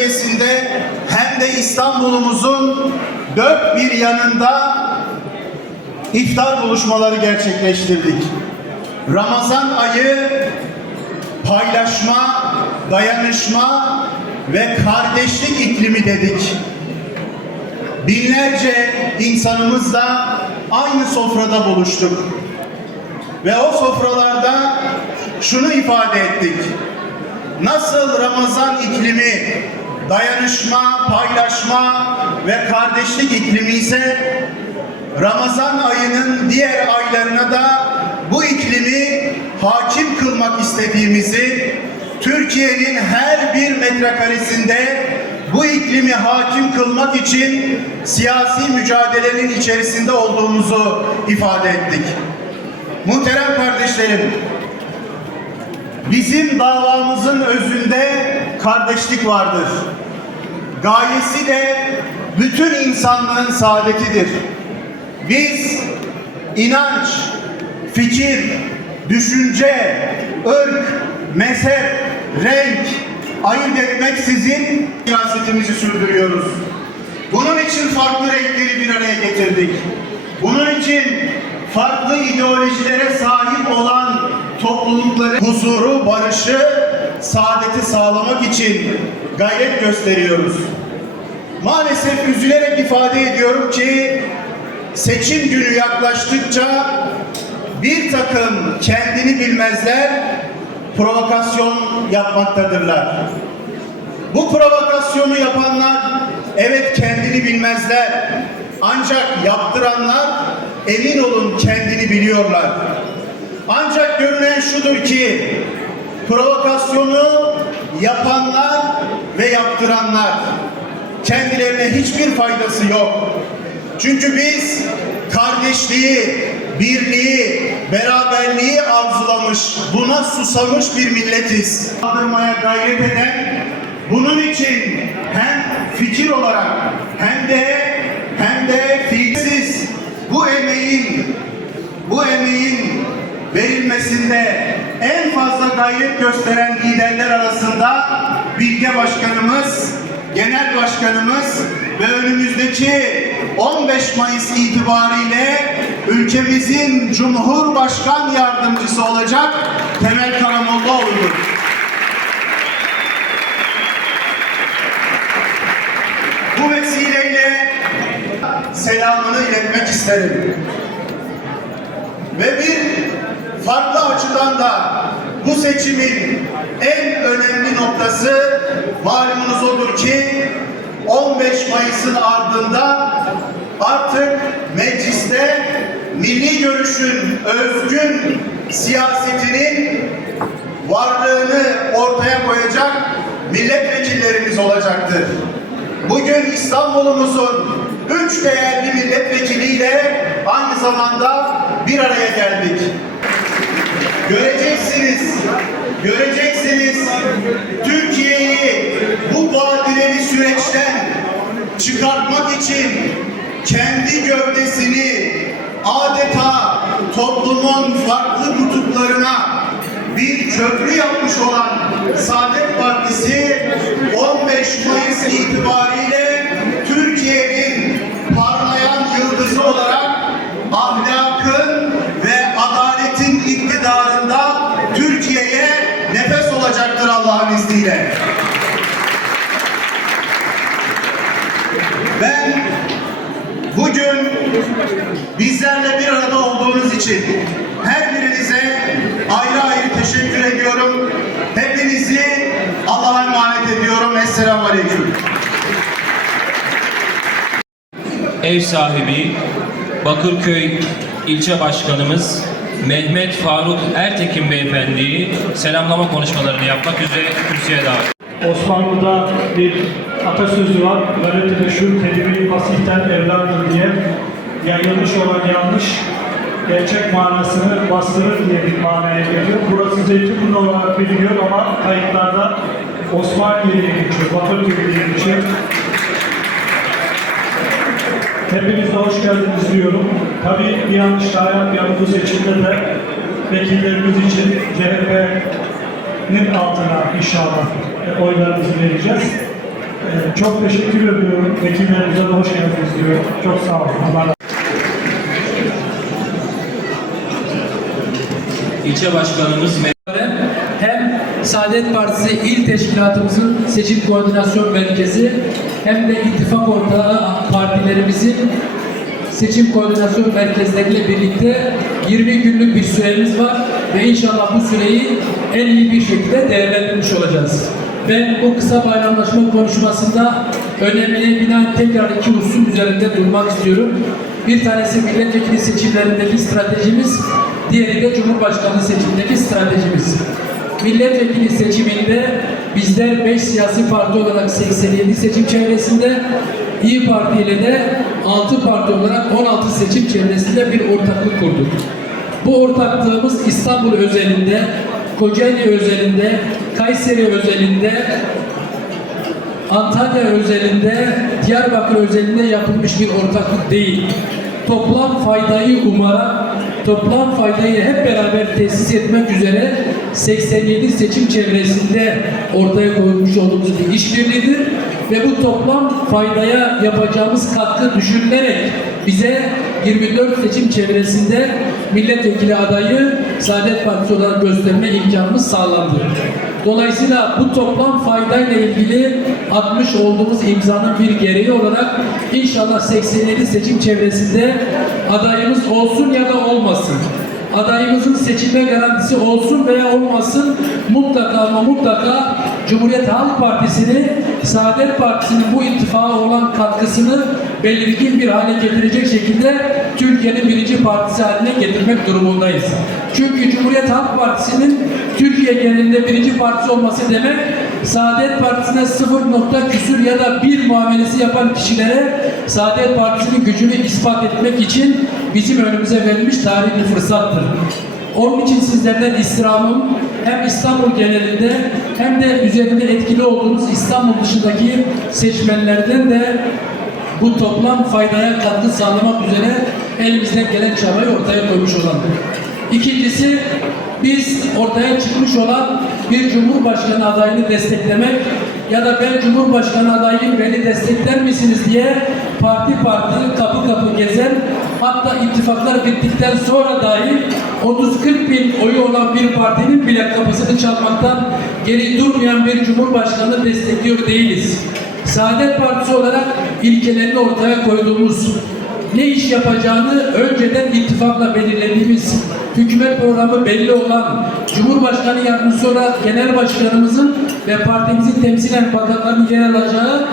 bölgesinde hem de İstanbul'umuzun dört bir yanında iftar buluşmaları gerçekleştirdik. Ramazan ayı paylaşma, dayanışma ve kardeşlik iklimi dedik. Binlerce insanımızla aynı sofrada buluştuk. Ve o sofralarda şunu ifade ettik. Nasıl Ramazan iklimi dayanışma, paylaşma ve kardeşlik iklimi ise Ramazan ayının diğer aylarına da bu iklimi hakim kılmak istediğimizi, Türkiye'nin her bir metrekaresinde bu iklimi hakim kılmak için siyasi mücadelenin içerisinde olduğumuzu ifade ettik. Muhterem kardeşlerim, bizim davamızın özünde kardeşlik vardır. Gayesi de bütün insanlığın saadetidir. Biz inanç, fikir, düşünce, ırk, mezhep, renk ayırt etmeksizin siyasetimizi sürdürüyoruz. Bunun için farklı renkleri bir araya getirdik. Bunun için farklı ideolojilere sahip olan toplulukların huzuru, barışı, saadeti sağlamak için gayret gösteriyoruz. Maalesef üzülerek ifade ediyorum ki seçim günü yaklaştıkça bir takım kendini bilmezler provokasyon yapmaktadırlar. Bu provokasyonu yapanlar evet kendini bilmezler. Ancak yaptıranlar emin olun kendini biliyorlar. Ancak görünen şudur ki provokasyonu yapanlar ve yaptıranlar kendilerine hiçbir faydası yok. Çünkü biz kardeşliği, birliği, beraberliği arzulamış, buna susamış bir milletiz. Kaldırmaya gayret eden, bunun için hem fikir olarak hem de hem de fiilsiz bu emeğin bu emeğin verilmesinde en fazla gayret gösteren liderler arasında Bilge Başkanımız, Genel Başkanımız ve önümüzdeki 15 Mayıs itibariyle ülkemizin Cumhurbaşkan Yardımcısı olacak Temel Karamollaoğlu'dur. Bu vesileyle selamını iletmek isterim. Ve bir farklı açıdan da bu seçimin en önemli noktası malumunuz odur ki 15 Mayıs'ın ardında artık mecliste milli görüşün özgün siyasetinin varlığını ortaya koyacak milletvekillerimiz olacaktır. Bugün İstanbul'umuzun üç değerli milletvekiliyle aynı zamanda bir araya geldik. Göreceksiniz, göreceksiniz. Türkiye'yi bu badireli süreçten çıkartmak için kendi gövdesini adeta toplumun farklı kutuplarına bir köprü yapmış olan Saadet Partisi 15 Mayıs itibariyle Allah'ın izniyle. Ben bugün bizlerle bir arada olduğunuz için her birinize ayrı ayrı teşekkür ediyorum. Hepinizi Allah'a emanet ediyorum. Esselamu Aleyküm. ev sahibi Bakırköy ilçe başkanımız Mehmet Faruk Ertekin beyefendiyi selamlama konuşmalarını yapmak üzere kürsüye davet. Osmanlı'da bir atasözü var. Galata meşhur kelime-i fasihten evladır diye yayılmış olan yanlış gerçek manasını bastırır diye bir manaya geliyor. Burası Zeytinburnu olarak biliniyor ama kayıtlarda Osmaniye diye geçiyor, Bakırköy diye geçiyor. Hepiniz de hoş geldiniz diyorum. Tabii bir yanlış daha yapmayalım bu seçimde de vekillerimiz için CHP'nin altına inşallah e, oylarımızı vereceğiz. Ee, çok teşekkür ediyorum. Vekillerimize de hoş geldiniz diyorum. Çok sağ olun. Allah İlçe başkanımız Saadet Partisi İl Teşkilatımızın seçim koordinasyon merkezi hem de ittifak ortağı partilerimizin seçim koordinasyon merkezleriyle birlikte 20 günlük bir süremiz var ve inşallah bu süreyi en iyi bir şekilde değerlendirmiş olacağız. Ben bu kısa bayramlaşma konuşmasında önemine binaen tekrar iki husus üzerinde durmak istiyorum. Bir tanesi milletvekili seçimlerindeki stratejimiz, diğeri de Cumhurbaşkanlığı seçimindeki stratejimiz. Milletvekili seçiminde bizler 5 siyasi parti olarak 87 seçim çevresinde, İyi Parti ile de 6 parti olarak 16 seçim çevresinde bir ortaklık kurduk. Bu ortaklığımız İstanbul özelinde, Kocaeli özelinde, Kayseri özelinde, Antalya özelinde, Diyarbakır özelinde yapılmış bir ortaklık değil. Toplam faydayı umarak, toplam faydayı hep beraber tesis etmek üzere 87 seçim çevresinde ortaya koymuş olduğumuz bir işbirliğidir. Ve bu toplam faydaya yapacağımız katkı düşünülerek bize 24 seçim çevresinde milletvekili adayı Saadet Partisi olarak gösterme imkanımız sağlandı. Dolayısıyla bu toplam faydayla ilgili atmış olduğumuz imzanın bir gereği olarak inşallah 87 seçim çevresinde adayımız olsun ya da olmasın. Adayımızın seçilme garantisi olsun veya olmasın mutlaka ama mutlaka Cumhuriyet Halk Partisi'ni Saadet Partisi'nin bu ittifaka olan katkısını belirgin bir hale getirecek şekilde Türkiye'nin birinci partisi haline getirmek durumundayız. Çünkü Cumhuriyet Halk Partisi'nin Türkiye genelinde birinci partisi olması demek Saadet Partisi'ne sıfır nokta küsür ya da bir muamelesi yapan kişilere Saadet Partisi'nin gücünü ispat etmek için bizim önümüze verilmiş tarihi bir fırsattır. Onun için sizlerden istirhamım hem İstanbul genelinde hem de üzerinde etkili olduğumuz İstanbul dışındaki seçmenlerden de bu toplam faydaya katkı sağlamak üzere elimizden gelen çabayı ortaya koymuş olan. İkincisi biz ortaya çıkmış olan bir cumhurbaşkanı adayını desteklemek ya da ben cumhurbaşkanı adayıyım beni destekler misiniz diye parti parti kapı kapı gezen hatta ittifaklar bittikten sonra dahi 30-40 bin oyu olan bir partinin bile kapısını çalmaktan geri durmayan bir cumhurbaşkanı destekliyor değiliz. Saadet Partisi olarak ilkelerini ortaya koyduğumuz ne iş yapacağını önceden ittifakla belirlediğimiz hükümet programı belli olan Cumhurbaşkanı Yardımcısı olarak Genel Başkanımızın ve partimizin temsilen bakanların yer alacağı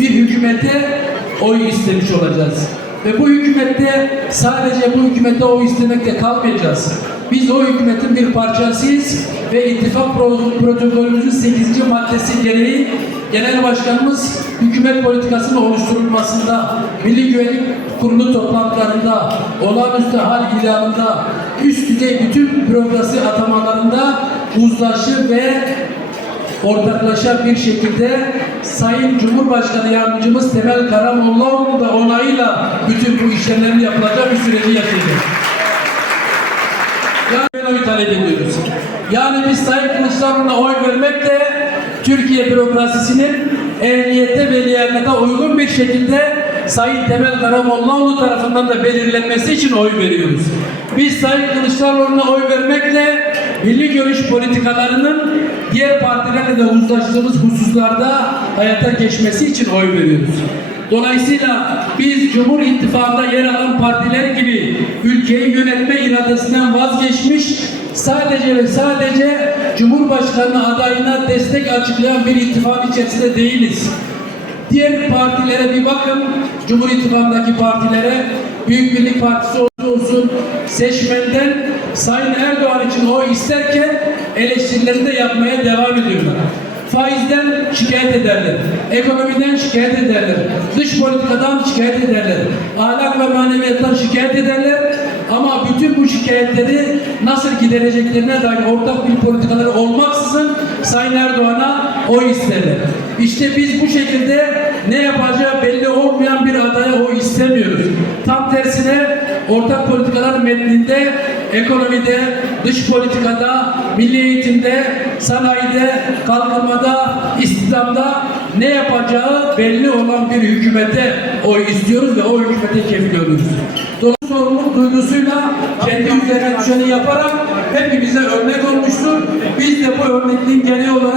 bir hükümete oy istemiş olacağız. Ve bu hükümette sadece bu hükümete oy istemekle kalmayacağız. Biz o hükümetin bir parçasıyız ve ittifak pro- protokolümüzün 8. maddesi gereği Genel Başkanımız hükümet politikasının oluşturulmasında, Milli Güvenlik Kurulu toplantılarında, olağanüstü hal ilanında, üst düzey bütün bürokrasi atamalarında uzlaşı ve ortaklaşa bir şekilde Sayın Cumhurbaşkanı Yardımcımız Temel Karamollaoğlu'nun da onayıyla bütün bu işlemlerin yapılacağı bir süreci yaşayacağız. Yani oy talep ediyoruz. Yani biz Sayın Kılıçdaroğlu'na oy vermekle Türkiye bürokrasisinin ehliyete ve liyakata uygun bir şekilde Sayın Temel Karamollaoğlu tarafından da belirlenmesi için oy veriyoruz. Biz Sayın Kılıçdaroğlu'na oy vermekle milli görüş politikalarının diğer partilerle de uzlaştığımız hususlarda hayata geçmesi için oy veriyoruz. Dolayısıyla biz Cumhur İttifakı'nda yer alan partiler gibi ülkeyi yönetme iradesinden vazgeçmiş, sadece ve sadece Cumhurbaşkanı adayına destek açıklayan bir ittifak içerisinde değiliz. Diğer partilere bir bakın, Cumhur İttifakı'ndaki partilere, Büyük Birlik Partisi olsun, seçmenden Sayın Erdoğan için oy isterken eleştirilerini de yapmaya devam ediyorlar. Faizden şikayet ederler, ekonomiden şikayet ederler, dış politikadan şikayet ederler, ahlak ve maneviyattan şikayet ederler. Ama bütün bu şikayetleri nasıl gidereceklerine dair ortak bir politikaları olmaksızın Sayın Erdoğan'a oy isterler. İşte biz bu şekilde ne yapacağı belli olmayan bir adaya oy istemiyoruz. Tam tersine ortak politikalar metninde, ekonomide, dış politikada, milli eğitimde, sanayide, kalkınmada, istihdamda ne yapacağı belli olan bir hükümete oy istiyoruz ve o hükümete kefil oluyoruz. Dolayısıyla sorumluluk duygusuyla kendi üzerine düşeni yaparak hepimize örnek olmuştur. Biz de bu örnekliğin gereği olarak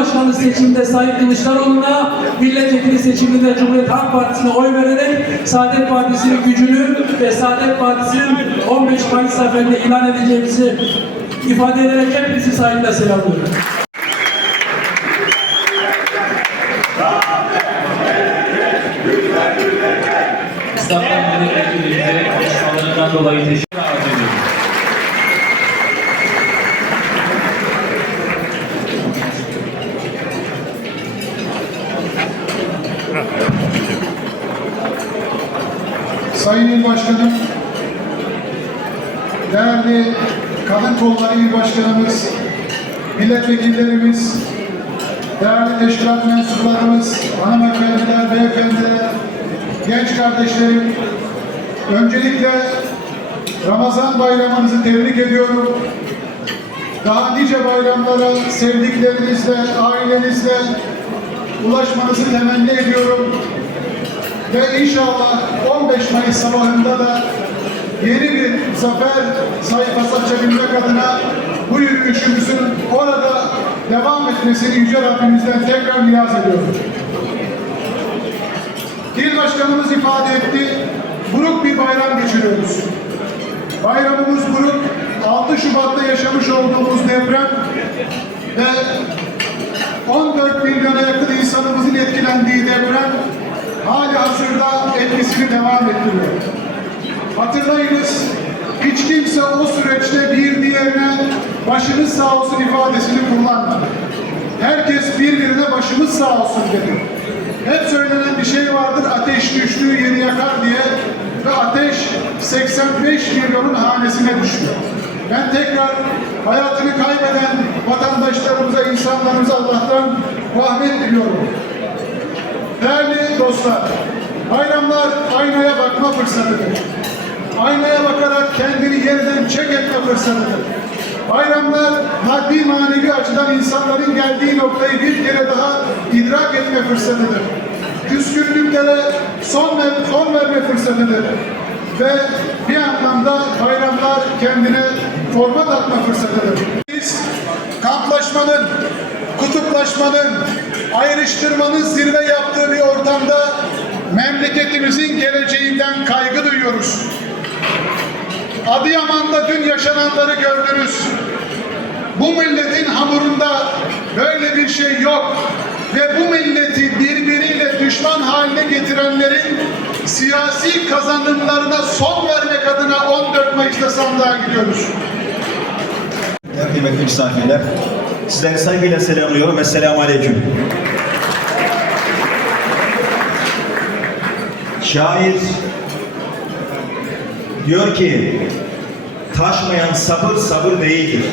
Cumhurbaşkanı seçiminde Sayın Kılıçdaroğlu'na, milletvekili seçiminde Cumhuriyet Halk Partisi'ne oy vererek Saadet Partisi'nin gücünü ve Saadet Partisi'nin 15 Mayıs zaferinde ilan edeceğimizi ifade ederek hepinizi saygıyla selamlıyorum. İstanbul Milletvekilimize konuşmalarından dolayı teşekkür ediyorum. Sayın İl Başkanım, değerli Kadın Kolları İl Başkanımız, milletvekillerimiz, değerli teşkilat mensuplarımız, hanımefendiler, beyefendiler, genç kardeşlerim, öncelikle Ramazan bayramınızı tebrik ediyorum. Daha nice bayramlara sevdiklerinizle, ailenizle ulaşmanızı temenni ediyorum. Ve inşallah 15 Mayıs sabahında da yeni bir zafer sayfası açabilmek adına bu yürüyüşümüzün orada devam etmesini Yüce Rabbimizden tekrar niyaz ediyorum. İl Başkanımız ifade etti, buruk bir bayram geçiriyoruz. Bayramımız buruk, 6 Şubat'ta yaşamış olduğumuz deprem ve 14 milyona yakın insanımızın etkilendiği deprem hali hazırda etkisini devam ettiriyor. Hatırlayınız, hiç kimse o süreçte bir diğerine başınız sağ olsun ifadesini kullanmadı. Herkes birbirine başımız sağ olsun dedi. Hep söylenen bir şey vardır, ateş düştüğü yeri yakar diye ve ateş 85 milyonun hanesine düşüyor. Ben tekrar hayatını kaybeden vatandaşlarımıza, insanlarımıza Allah'tan rahmet diliyorum. Değerli dostlar, bayramlar aynaya bakma fırsatıdır. Aynaya bakarak kendini yeniden çek etme fırsatıdır. Bayramlar maddi manevi açıdan insanların geldiği noktayı bir kere daha idrak etme fırsatıdır. Küskünlüklere son, ver, son verme fırsatıdır. Ve bir anlamda bayramlar kendine format atma fırsatıdır. Biz kamplaşmanın, kutuplaşmanın, ayrıştırmanın zirve yaptığı bir ortamda memleketimizin geleceğinden kaygı duyuyoruz. Adıyaman'da dün yaşananları gördünüz. Bu milletin hamurunda böyle bir şey yok. Ve bu milleti birbiriyle düşman haline getirenlerin siyasi kazanımlarına son vermek adına 14 Mayıs'ta sandığa gidiyoruz. Kıymetli misafirler, sizleri saygıyla selamlıyorum. Esselamu Aleyküm. Şair diyor ki, taşmayan sabır sabır değildir.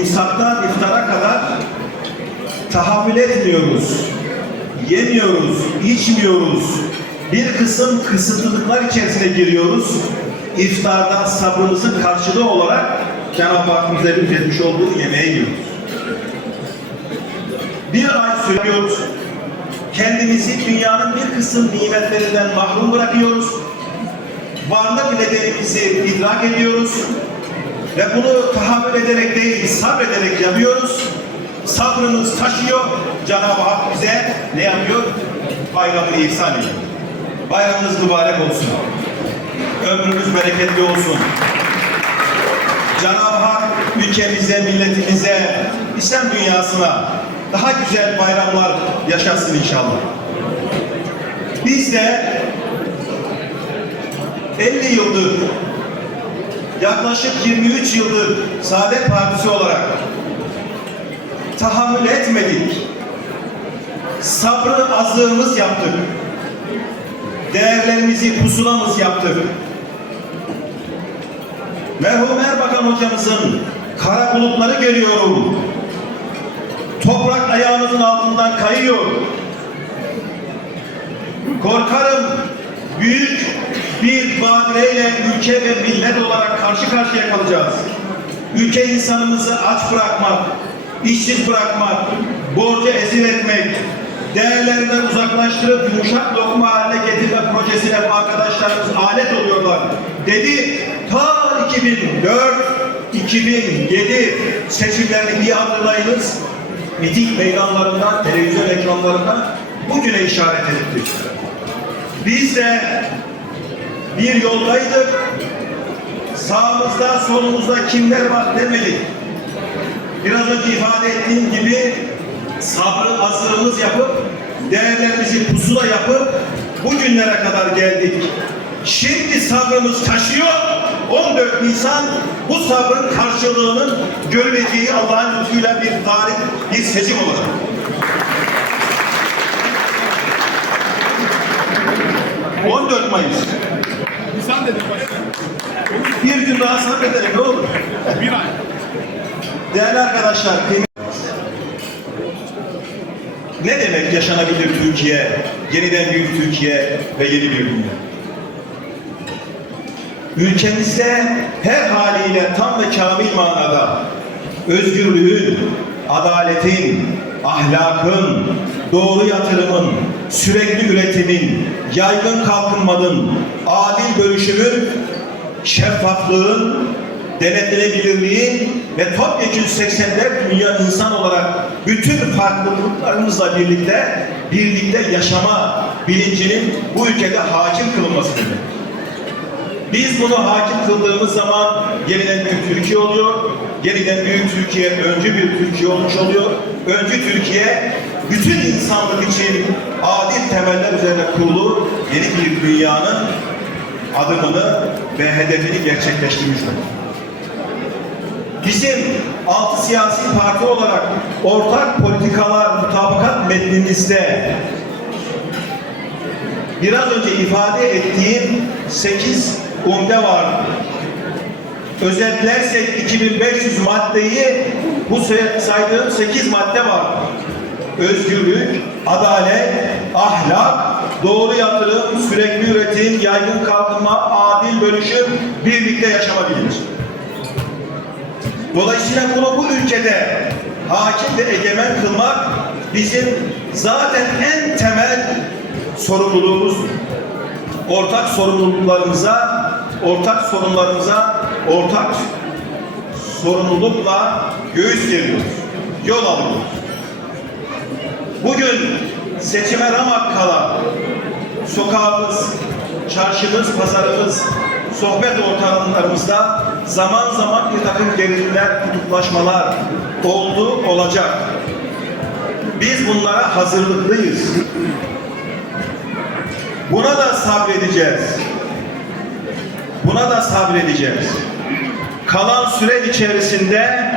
İmsaktan iftara kadar tahammül etmiyoruz, yemiyoruz, içmiyoruz. Bir kısım kısıtlılıklar içerisine giriyoruz. İftarda sabrımızın karşılığı olarak Cenab-ı Hak bize lütfetmiş olduğu yemeğe yiyoruz. Bir ay sürüyoruz. Kendimizi dünyanın bir kısım nimetlerinden mahrum bırakıyoruz. Varlık nedenimizi idrak ediyoruz. Ve bunu tahammül ederek değil, sabrederek yapıyoruz. Sabrımız taşıyor. Cenab-ı Hak bize ne yapıyor? Bayramı ihsan ediyor. Bayramınız mübarek olsun. Ömrünüz bereketli olsun. Cenab-ı Hak ülkemize, milletimize, İslam dünyasına daha güzel bayramlar yaşatsın inşallah. Biz de 50 yıldır yaklaşık 23 yıldır Saadet Partisi olarak tahammül etmedik. Sabrı azığımız yaptık. Değerlerimizi pusulamız yaptık. Merhum Erbakan hocamızın kara bulutları görüyorum. Toprak ayağımızın altından kayıyor. Korkarım büyük bir badireyle ülke ve millet olarak karşı karşıya kalacağız. ülke insanımızı aç bırakmak, işsiz bırakmak, borca ezil etmek, değerlerinden uzaklaştırıp yumuşak lokma haline getirme projesine arkadaşlarımız alet oluyorlar. Dedi 2004 2007 seçimlerini iyi hatırlayınız. Miting meydanlarından, televizyon ekranlarından bugüne işaret ettik. Biz de bir yoldaydık. Sağımızda, solumuzda kimler var demedik. Biraz önce ifade ettiğim gibi sabrı hazırlığımız yapıp değerlerimizi pusula yapıp bugünlere kadar geldik. Şimdi sabrımız taşıyor. 14 Nisan bu sabrın karşılığının görüleceği Allah'ın lütfuyla bir tarih, bir seçim olacak. ...14 Mayıs. Bir gün daha sabredelim ne olur. Bir ay. Değerli arkadaşlar, ne demek yaşanabilir Türkiye, yeniden büyük Türkiye ve yeni bir dünya? Ülkemizde her haliyle tam ve kamil manada özgürlüğün, adaletin, ahlakın, doğru yatırımın, sürekli üretimin, yaygın kalkınmanın, adil bölüşümün, şeffaflığın, denetlenebilirliğin ve topyekun 84 milyon insan olarak bütün farklılıklarımızla birlikte birlikte yaşama bilincinin bu ülkede hakim kılınması demek. Biz bunu hakim kıldığımız zaman yeniden büyük Türkiye oluyor. Yeniden büyük Türkiye öncü bir Türkiye olmuş oluyor. Öncü Türkiye bütün insanlık için adil temeller üzerine kurulu yeni bir dünyanın adımını ve hedefini gerçekleştirmiş. Bizim altı siyasi parti olarak ortak politikalar mutabakat metnimizde biraz önce ifade ettiğim 8 umde var. Özetlersek 2500 maddeyi bu saydığım 8 madde var. Özgürlük, adalet, ahlak, doğru yatırım, sürekli üretim, yaygın kalkınma, adil bölüşüm, birlikte yaşama bilinci. Dolayısıyla bunu bu ülkede hakim ve egemen kılmak bizim zaten en temel sorumluluğumuz. Ortak sorumluluklarımıza, ortak sorunlarımıza, ortak sorumlulukla göğüs geriyoruz. Yol alıyoruz. Bugün seçime ramak kala sokağımız, çarşımız, pazarımız, sohbet ortamlarımızda zaman zaman bir takım gerilimler, kutuplaşmalar oldu, olacak. Biz bunlara hazırlıklıyız. Buna da sabredeceğiz. Buna da sabredeceğiz. Kalan süre içerisinde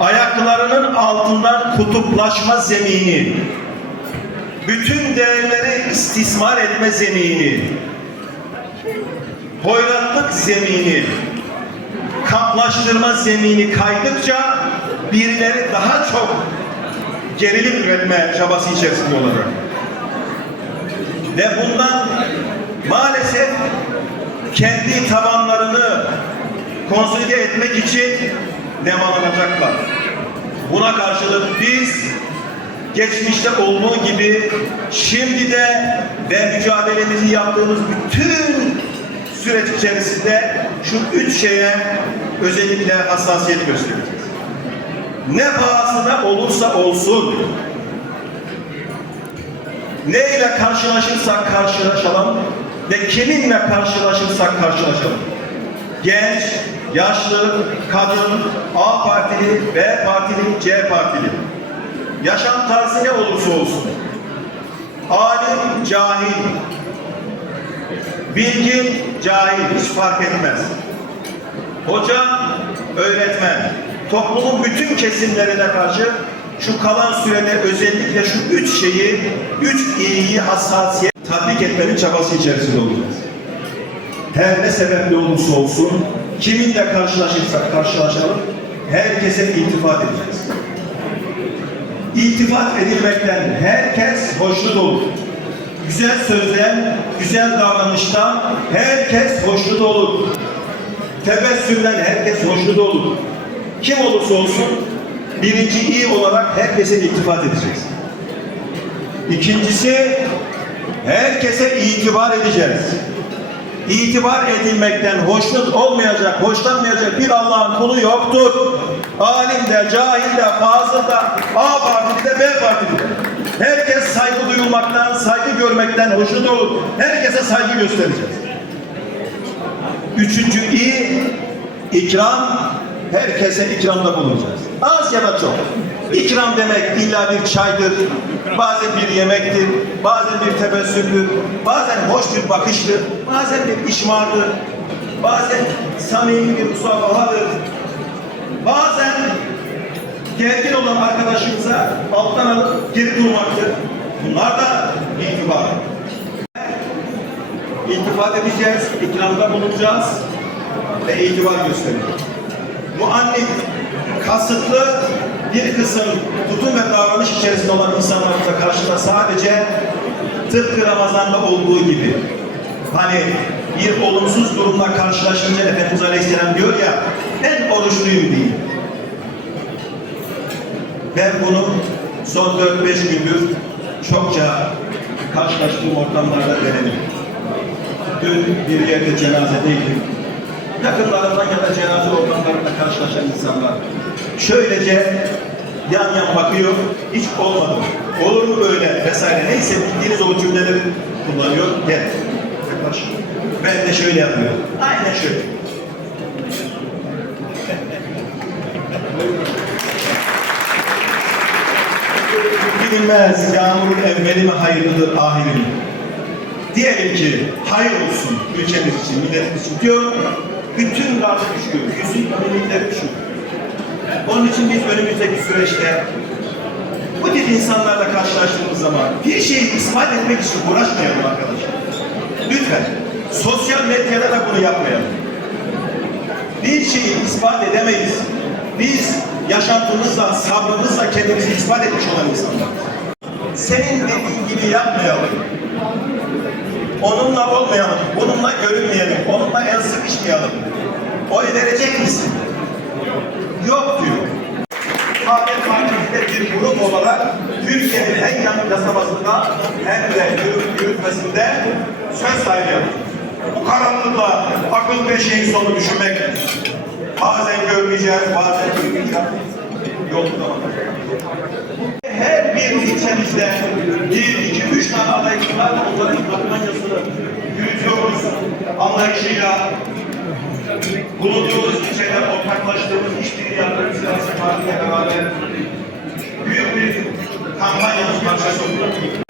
ayaklarının altından kutuplaşma zemini, bütün değerleri istismar etme zemini, hoyratlık zemini, kamplaştırma zemini kaydıkça birileri daha çok gerilim üretme çabası içerisinde olacak. Ve bundan maalesef kendi tabanlarını konsolide etmek için nemalanacaklar. Buna karşılık biz geçmişte olduğu gibi şimdi de ve mücadelemizi yaptığımız bütün süreç içerisinde şu üç şeye özellikle hassasiyet göstereceğiz. Ne pahasına olursa olsun ne ile karşılaşırsak karşılaşalım ve kiminle karşılaşırsak karşılaşalım. Genç, yaşlı, kadın, A partili, B partili, C partili. Yaşam tarzı ne olursa olsun. Alim, cahil, bilgin, cahil hiç fark etmez. Hoca, öğretmen, toplumun bütün kesimlerine karşı şu kalan sürede özellikle şu üç şeyi, üç iyiyi hassasiyet tatbik etmenin çabası içerisinde olacağız. Her ne sebeple olursa olsun, kiminle karşılaşırsak karşılaşalım, herkese iltifat edeceğiz. İltifat edilmekten herkes hoşnut olur. Güzel sözden, güzel davranıştan herkes hoşnut olur. Tebessümden herkes hoşnut olur. kim olursa olsun birinci iyi olarak herkese iltifat edeceğiz. İkincisi herkese itibar edeceğiz. İtibar edilmekten hoşnut olmayacak, hoşlanmayacak bir Allah'ın kulu yoktur. Alim de, cahil de, fazıl da, A partili de, B partili de. Herkes saygı duyulmaktan, saygı görmekten hoşnut olur. Herkese saygı göstereceğiz. Üçüncü iyi, ikram, herkese ikramda bulunacağız. Az ya da çok. İkram demek illa bir çaydır, bazen bir yemektir, bazen bir tebessümdür, bazen hoş bir bakıştır, bazen bir işmardır, bazen samimi bir musafahadır, bazen gergin olan arkadaşımıza alttan alıp geri durmaktır. Bunlar da itibar. İltifat edeceğiz, ikramda bulunacağız ve itibar göstereceğiz. Muannif, kasıtlı bir kısım tutum ve davranış içerisinde olan insanlarımıza karşı da sadece tıpkı Ramazan'da olduğu gibi hani bir olumsuz durumla karşılaşınca Efendimiz Aleyhisselam diyor ya ben oruçluyum değil. Ben bunu son 4-5 gündür çokça karşılaştığım ortamlarda denedim. Dün bir yerde cenazedeydim. Yakınlarından ya da cenaze ortamlarında karşılaşan insanlar şöylece yan yan bakıyor, hiç olmadı. Olur mu böyle vesaire neyse bildiğiniz o cümleleri kullanıyor. Gel, yaklaş. Ben de şöyle yapıyorum. Aynen şöyle. Bilinmez yağmurun evveli mi hayırlıdır ahiri mi? Diyelim ki hayır olsun ülkemiz için, milletimiz için diyor. Bütün gazı düşüyor, yüzün yenilikleri düşüyor. Onun için biz önümüzdeki süreçte bu tip insanlarla karşılaştığımız zaman bir şeyi ispat etmek için uğraşmayalım arkadaşlar. Lütfen. Sosyal medyada da bunu yapmayalım. Bir şeyi ispat edemeyiz. Biz yaşantımızla, sabrımızla kendimizi ispat etmiş olan insanlar. Senin dediğin gibi yapmayalım. Onunla olmayalım, onunla görünmeyelim, onunla el sıkışmayalım. Oy verecek misin? Yok diyor. Saadet Partisi'nde bir grup olarak Türkiye'nin en yanı kasabasında hem de yürüt, yürütmesinde söz sahibi. Bu karanlıkla akıl ve şeyin sonu düşünmek bazen görmeyeceğiz, bazen görmeyeceğiz. Yolda her bir ilçemizde bir, iki, üç tane adayımız var. Onların kampanyasını yürütüyoruz. Anlayışıyla bulunduğumuz ilçede ortaklaştığımız işbirliği yaptığımız siyasi partiyle beraber büyük bir kampanyanın parçası olduk.